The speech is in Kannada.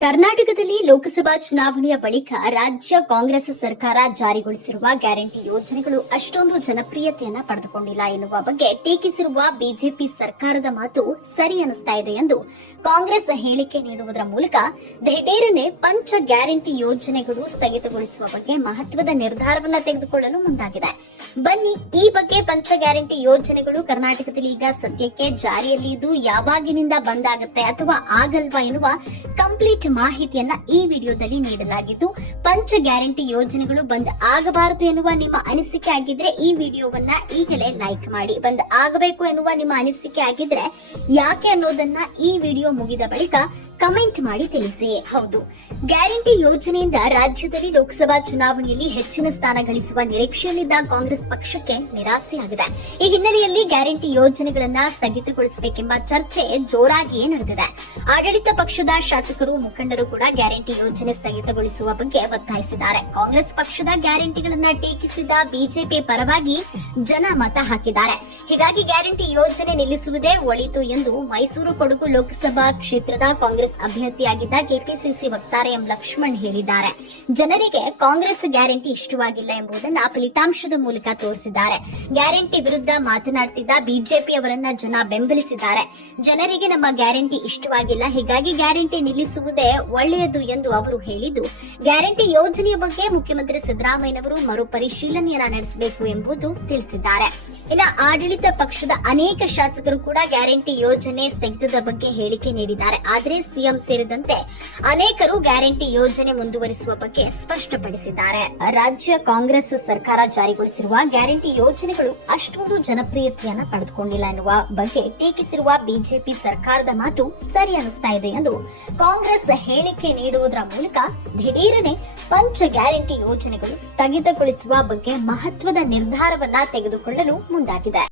ಕರ್ನಾಟಕದಲ್ಲಿ ಲೋಕಸಭಾ ಚುನಾವಣೆಯ ಬಳಿಕ ರಾಜ್ಯ ಕಾಂಗ್ರೆಸ್ ಸರ್ಕಾರ ಜಾರಿಗೊಳಿಸಿರುವ ಗ್ಯಾರಂಟಿ ಯೋಜನೆಗಳು ಅಷ್ಟೊಂದು ಜನಪ್ರಿಯತೆಯನ್ನ ಪಡೆದುಕೊಂಡಿಲ್ಲ ಎನ್ನುವ ಬಗ್ಗೆ ಟೀಕಿಸಿರುವ ಬಿಜೆಪಿ ಸರ್ಕಾರದ ಮಾತು ಸರಿ ಅನಿಸ್ತಾ ಇದೆ ಎಂದು ಕಾಂಗ್ರೆಸ್ ಹೇಳಿಕೆ ನೀಡುವುದರ ಮೂಲಕ ದಿಢೀರನೆ ಪಂಚ ಗ್ಯಾರಂಟಿ ಯೋಜನೆಗಳು ಸ್ಥಗಿತಗೊಳಿಸುವ ಬಗ್ಗೆ ಮಹತ್ವದ ನಿರ್ಧಾರವನ್ನ ತೆಗೆದುಕೊಳ್ಳಲು ಮುಂದಾಗಿದೆ. ಬನ್ನಿ, ಈ ಬಗ್ಗೆ ಪಂಚ ಗ್ಯಾರಂಟಿ ಯೋಜನೆಗಳು ಕರ್ನಾಟಕದಲ್ಲಿ ಈಗ ಸದ್ಯಕ್ಕೆ ಜಾರಿಯಲ್ಲಿ ಇದ್ದು ಯಾವಾಗಿನಿಂದ ಬಂದಾಗುತ್ತೆ ಅಥವಾ ಆಗಲ್ವಾ ಎನ್ನುವ ಕಂಪ್ಲೀಟ್ ಮಾಹಿತಿಯನ್ನ ಈ ವಿಡಿಯೋದಲ್ಲಿ ನೀಡಲಾಗಿದ್ದು, ಪಂಚ ಗ್ಯಾರಂಟಿ ಯೋಜನೆಗಳು ಬಂದ್ ಆಗಬಾರದು ಎನ್ನುವ ನಿಮ್ಮ ಅನಿಸಿಕೆ ಆಗಿದ್ರೆ ಈ ವಿಡಿಯೋವನ್ನ ಈಗಲೇ ಲೈಕ್ ಮಾಡಿ. ಬಂದ್ ಆಗಬೇಕು ಎನ್ನುವ ನಿಮ್ಮ ಅನಿಸಿಕೆ ಆಗಿದ್ರೆ ಯಾಕೆ ಅನ್ನೋದನ್ನ ಈ ವಿಡಿಯೋ ಮುಗಿದ ಬಳಿಕ ಕಮೆಂಟ್ ಮಾಡಿ ತಿಳಿಸಿ. ಹೌದು, ಗ್ಯಾರಂಟಿ ಯೋಜನೆಯಿಂದ ರಾಜ್ಯದಲ್ಲಿ ಲೋಕಸಭಾ ಚುನಾವಣೆಯಲ್ಲಿ ಹೆಚ್ಚಿನ ಸ್ಥಾನ ಗಳಿಸುವ ನಿರೀಕ್ಷೆಯಲ್ಲಿದ್ದ ಕಾಂಗ್ರೆಸ್ ಪಕ್ಷಕ್ಕೆ ನಿರಾಸೆಯಾಗಿದೆ. ಈ ಹಿನ್ನೆಲೆಯಲ್ಲಿ ಗ್ಯಾರಂಟಿ ಯೋಜನೆಗಳನ್ನ ಸ್ಥಗಿತಗೊಳಿಸಬೇಕೆಂಬ ಚರ್ಚೆ ಜೋರಾಗಿಯೇ ನಡೆದಿದೆ. ಆಡಳಿತ ಪಕ್ಷದ ಶಾಸಕರು, ಮುಖಂಡರು ಕೂಡ ಗ್ಯಾರಂಟಿ ಯೋಜನೆ ಸ್ಥಗಿತಗೊಳಿಸುವ ಬಗ್ಗೆ ಒತ್ತಾಯಿಸಿದ್ದಾರೆ. ಕಾಂಗ್ರೆಸ್ ಪಕ್ಷದ ಗ್ಯಾರಂಟಿಗಳನ್ನ ಟೀಕಿಸಿದ ಬಿಜೆಪಿ ಪರವಾಗಿ ಜನ ಮತ ಹಾಕಿದ್ದಾರೆ. ಹೀಗಾಗಿ ಗ್ಯಾರಂಟಿ ಯೋಜನೆ ನಿಲ್ಲಿಸುವುದೇ ಒಳಿತು ಎಂದು ಮೈಸೂರು ಕೊಡಗು ಲೋಕಸಭಾ ಕ್ಷೇತ್ರದ ಕಾಂಗ್ರೆಸ್ ಅಭ್ಯರ್ಥಿಯಾಗಿದ್ದ ಕೆಪಿಸಿಸಿ ವಕ್ತಾರೆ ಎಂ ಲಕ್ಷ್ಮಣ್ ಹೇಳಿದ್ದಾರೆ. ಜನರಿಗೆ ಕಾಂಗ್ರೆಸ್ ಗ್ಯಾರಂಟಿ ಇಷ್ಟವಾಗಿಲ್ಲ ಎಂಬುದನ್ನ ಫಲಿತಾಂಶದ ಮೂಲಕ ತೋರಿಸಿದ್ದಾರೆ. ಗ್ಯಾರಂಟಿ ವಿರುದ್ಧ ಮಾತನಾಡುತ್ತಿದ್ದ ಬಿಜೆಪಿ ಅವರನ್ನ ಜನ ಬೆಂಬಲಿಸಿದ್ದಾರೆ. ಜನರಿಗೆ ನಮ್ಮ ಗ್ಯಾರಂಟಿ ಇಷ್ಟವಾಗಿಲ್ಲ, ಹೀಗಾಗಿ ಗ್ಯಾರಂಟಿ ನಿಲ್ಲಿಸುವುದೇ ಒಳ್ಳೆಯದು ಎಂದು ಅವರು ಹೇಳಿದ್ದು, ಗ್ಯಾರಂಟಿ ಯೋಜನೆಯ ಬಗ್ಗೆ ಮುಖ್ಯಮಂತ್ರಿ ಸಿದ್ದರಾಮಯ್ಯನವರು ಮರುಪರಿಶೀಲನೆಯನ್ನ ನಡೆಸಬೇಕು ಎಂಬುದು ತಿಳಿಸಿದ್ದಾರೆ. ಇನ್ನು ಆಡಳಿತ ಪಕ್ಷದ ಅನೇಕ ಶಾಸಕರು ಕೂಡ ಗ್ಯಾರಂಟಿ ಯೋಜನೆ ಸ್ಥಗಿತದ ಬಗ್ಗೆ ಹೇಳಿಕೆ ನೀಡಿದ್ದಾರೆ. ಆದರೆ ಸಿಎಂ ಸೇರಿದಂತೆ ಅನೇಕರು ಗ್ಯಾರಂಟಿ ಯೋಜನೆ ಮುಂದುವರಿಸುವ ಬಗ್ಗೆ ಸ್ಪಷ್ಟಪಡಿಸಿದ್ದಾರೆ. ರಾಜ್ಯ ಕಾಂಗ್ರೆಸ್ ಸರ್ಕಾರ ಜಾರಿಗೊಳಿಸಿರುವ ಗ್ಯಾರಂಟಿ ಯೋಜನೆಗಳು ಅಷ್ಟೊಂದು ಜನಪ್ರಿಯತೆಯನ್ನ ಪಡೆದುಕೊಂಡಿಲ್ಲ ಎನ್ನುವ ಬಗ್ಗೆ ಟೀಕಿಸಿರುವ ಬಿಜೆಪಿ ಸರ್ಕಾರದ ಮಾತು ಸರಿ ಅನಿಸ್ತಾ ಇದೆ ಎಂದು ಕಾಂಗ್ರೆಸ್ ಹೇಳಿಕೆ ನೀಡುವುದರ ಮೂಲಕ ದಿಢೀರನೆ ಪಂಚ ಗ್ಯಾರಂಟಿ ಯೋಜನೆಗಳು ಸ್ಥಗಿತಗೊಳಿಸುವ ಬಗ್ಗೆ ಮಹತ್ವದ ನಿರ್ಧಾರವನ್ನ ತೆಗೆದುಕೊಳ್ಳಲು ಮುಂದಾಗಿದೆ.